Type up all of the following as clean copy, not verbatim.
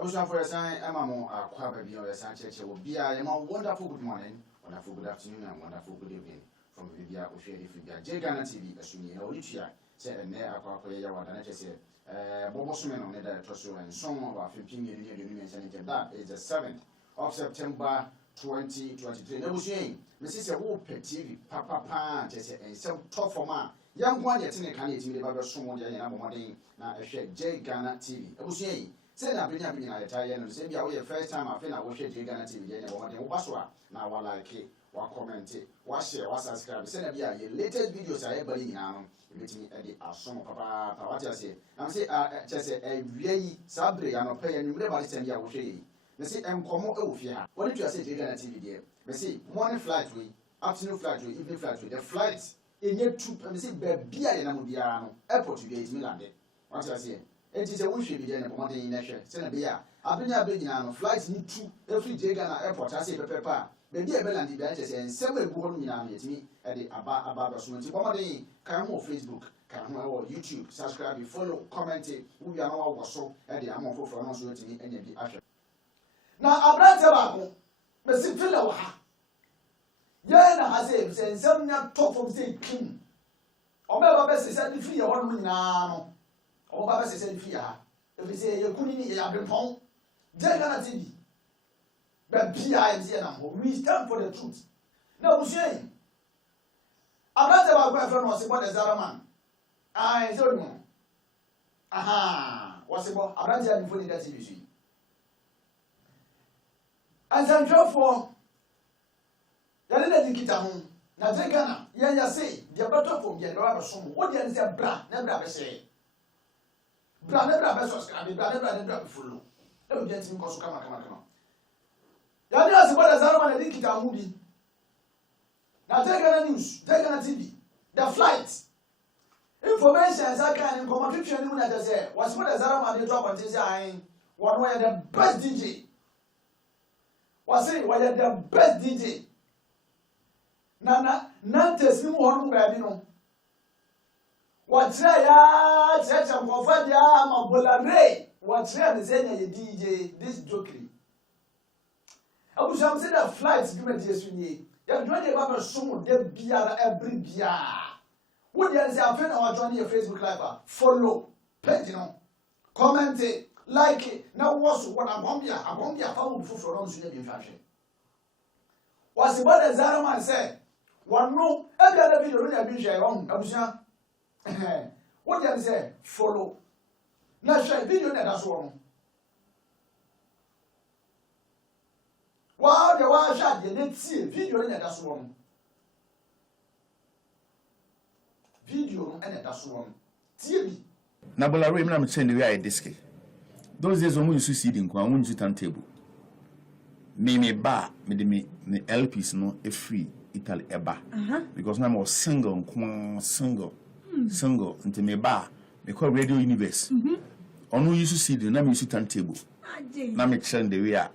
Abusuafo for your sign, Emma akwa baby or your sign church will be a wonderful good morning, wonderful good afternoon, and wonderful good evening from Vibia Oshedi Fibia. Jegana TV, assuming no Lichia, said and there Aqua Yawa said, Bobosumen on the Tosso and some of our 15 million and that is the 7th of September 2023. No saying, Mrs. Whoop TV, Papa, Jesse, and some top for ma. Young one yet in a candy to the Baba Sumo, and I'm wanting now a share Jegana TV. I was saying, say na benya benya Italian and say be our first time I feel I watch Jegana TV and one Baswa. Now I like it, wa comment it, wa share, wa subscribe. Say na be a latest videos I ever in now. Meeting at the Asom Papa, what I say. I'm say, just a very sabre and pay and you never send your way. They say, I'm come over here. What did you say, Jegana TV there? They say, morning flight way, afternoon flight way, evening flight way. The flights in your troop, and they say, Beer and Amudiano, airport to get Milan. What I say. It is a wish to be in a morning in Nation, Senabia. I've been a big now, flights need two, every Jegana airport, I say, Papa. Baby, I believe the and several good me at the about Summit. One come on Facebook, come on YouTube, subscribe, follow, comment, we are now also at the amount for us to me and the usher. Now, I brought about Mr. Philo. Yana has a and some talk from say king. Or Baba said, free one me now. Or Baba said, fear. If you say you couldn't eat a been Jegana TV. But we stand for the truth. Now, Mushe, I'm not about my friend Osibo the Zara man. I told you. Aha, Osibo, I'm not telling you that TV. As I'm job for the little kid at home. Now, Jegana, ya say, the battle from the other some. What do you say, bra, never say. Bra, never subscribe, bra, never follow. Let me get him because come on. Yadi Osibo the Zara man didn't kita movie. Now Jegana news, Jegana TV, the flight. Information is that kind of competition you that say, Osibo the Zara man they drop and say, one way the best DJ. Wasi, why the best DJ. Nantes ni one where you know. What's ya, church and KOFI ya, Bola Ray. What's ya, the same DJ, this jokery. I was saying that flights do not just win. You're doing about some de biara every biara. What you say? I find our journey your Facebook live. Follow, page, you know, comment it, like it. Now what's what I'm going to be a found for us to be in fashion. What's about the Zara man said? One no, every other video we have been sharing. I was saying, what you say? Follow. Now share video that's one. Wow, the one shot the net see video in that one. Video and that's one. TV. Na Bola Ray, I'm saying the way I disc. Those days when we used to see the Kwan, we used to turntable. Me bar, me LPs no a free Italy eba. Because now I was single until me bar, me call Radio Universe. On we used to see the name used to turntable. Now me saying the way I.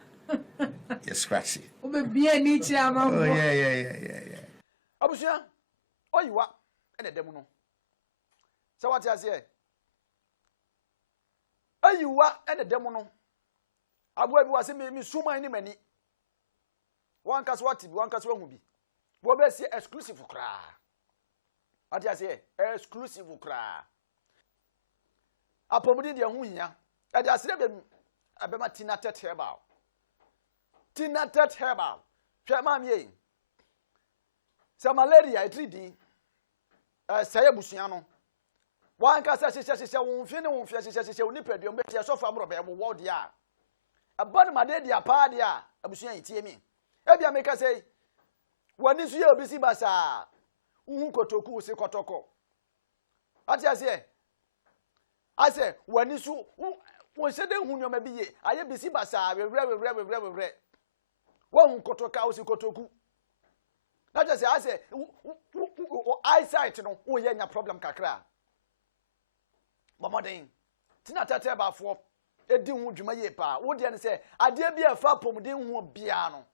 Yes, scratchy. Oh, yeah. Abusia, oh, you are, and a demono. So what I say? Oh, you are, and a demono. I was saying, me, so many many. One cast what, one cast one will be. What best say exclusive cry. What I say? Exclusive cry. I promoted the Hunya, and I said, I be my Kinaata herbal. Kinaata herbal. Shema ye. Sa malaria e 3D. Say busiano. One kasa se won fi oni pedum be so fa bro be wo dia. Abon ma de dia pa dia abusian tie mi. E bia me ka say wani su ye obisi basa. Uhu kotoku se kotoko. Ati ase. Ase wani su won se de hu nyoma biye. Aye bisi basa we re. Won kotoka o se kotoku. Not just I say eyesight no wo ye nya problem kakra. Bomodin. Kinaata teba fo edi hu dwuma ye pa. Wo de ne say ade bia fa pomden hu bia no.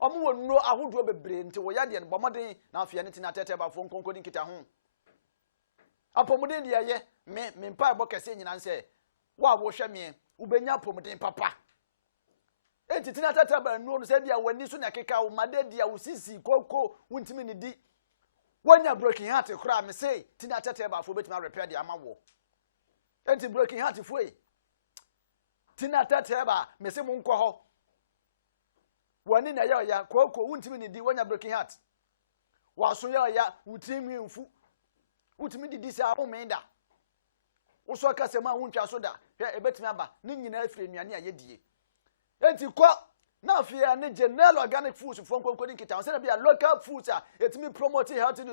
Omo wo no ahodo bebre nti wo ya de bomodin na afia ne Kinaata teba fo nkonkoni kita ho. Apomden de ye me mpa ebo kese nyina nse wa wo hwe me ubenya pomden papa enti Kinaata taba no no se bia wani so na keka wo made dia wo sisi koko wuntimi ni di wanya broken heart kura me say Kinaata taba afo betima repair dia amawo enti broken heart fo e Kinaata taba me se mu nkọ ho wani na ya koko wuntimi ni di wanya broken heart waso ya wutimi mfu wutimi di di se abomenda wo so aka se ma wuntwa so da hwe ebetimi aba ni nyina afire nuane ayedie enti kwa na afia ne general organic foods from konkodi kita on say na bia local foods a etimi promote healthy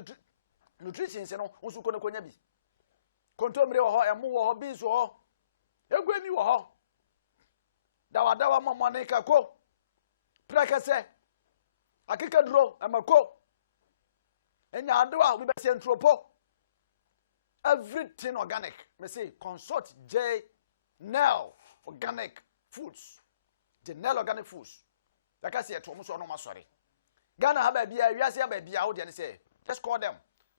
nutrition se no nso ko ne konya bi kontomre wo ho emo wo ho beans wo ho egwemi wo ho dawa momone ka ko prakase akeka duro amako enya adoa we be se anthropo everything organic me say consult J Nel organic foods Nel organic foods like I say to mo so no masori Ghana ha ba bia wiase ba bia wo de ne say just call them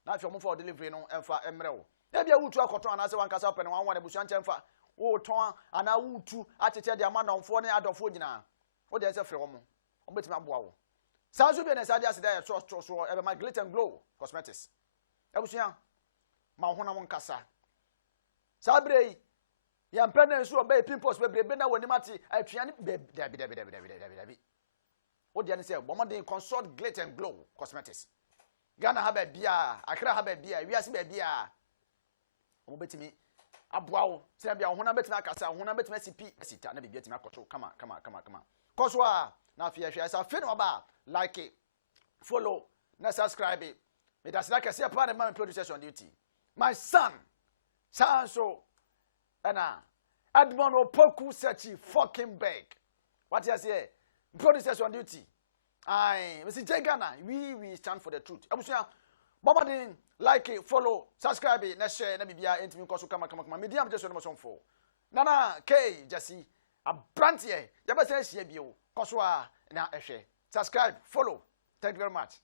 na afio mo for delivery no emfa emre wo na bia wutu akoton ana se wankasa open wan wan ebusuan chemfa wo ton ana wutu acheche de ama nonfo ne adofo nyina wo de se fre wo mo obetima aboa wo sanso bi na sa dia se da so ebe my glitter and glow cosmetics ebusuan ma hona mo nkasa sabrei ya mpene nso obey pimples bebrebe na woni mate atuane dabi wo dia ne say bomodin consult glitter and glow cosmetics Ghana ha ba bia Accra ha ba bia wiase ba bia o betimi aboa wo se bia hona betimi akasa hona betimi asipi asita na bibia timi akoto kama koso a na afia hwia sa fe no ba like it, follow na subscribe it me that's like I say part of my producers on duty my son Sanso Ana Admon Opoku Sechi fucking beg. What you say? Producers on duty. Aye, Mr. J Ghana, we stand for the truth. Abusia, Bombadin, like it, follow, subscribe it, na share, na bibia, intimi koso kama. Medium just on my phone. Nana K Jesse, a brand here. Yaba say she bio. Koso na ehwe. Subscribe, follow. Thank you very much.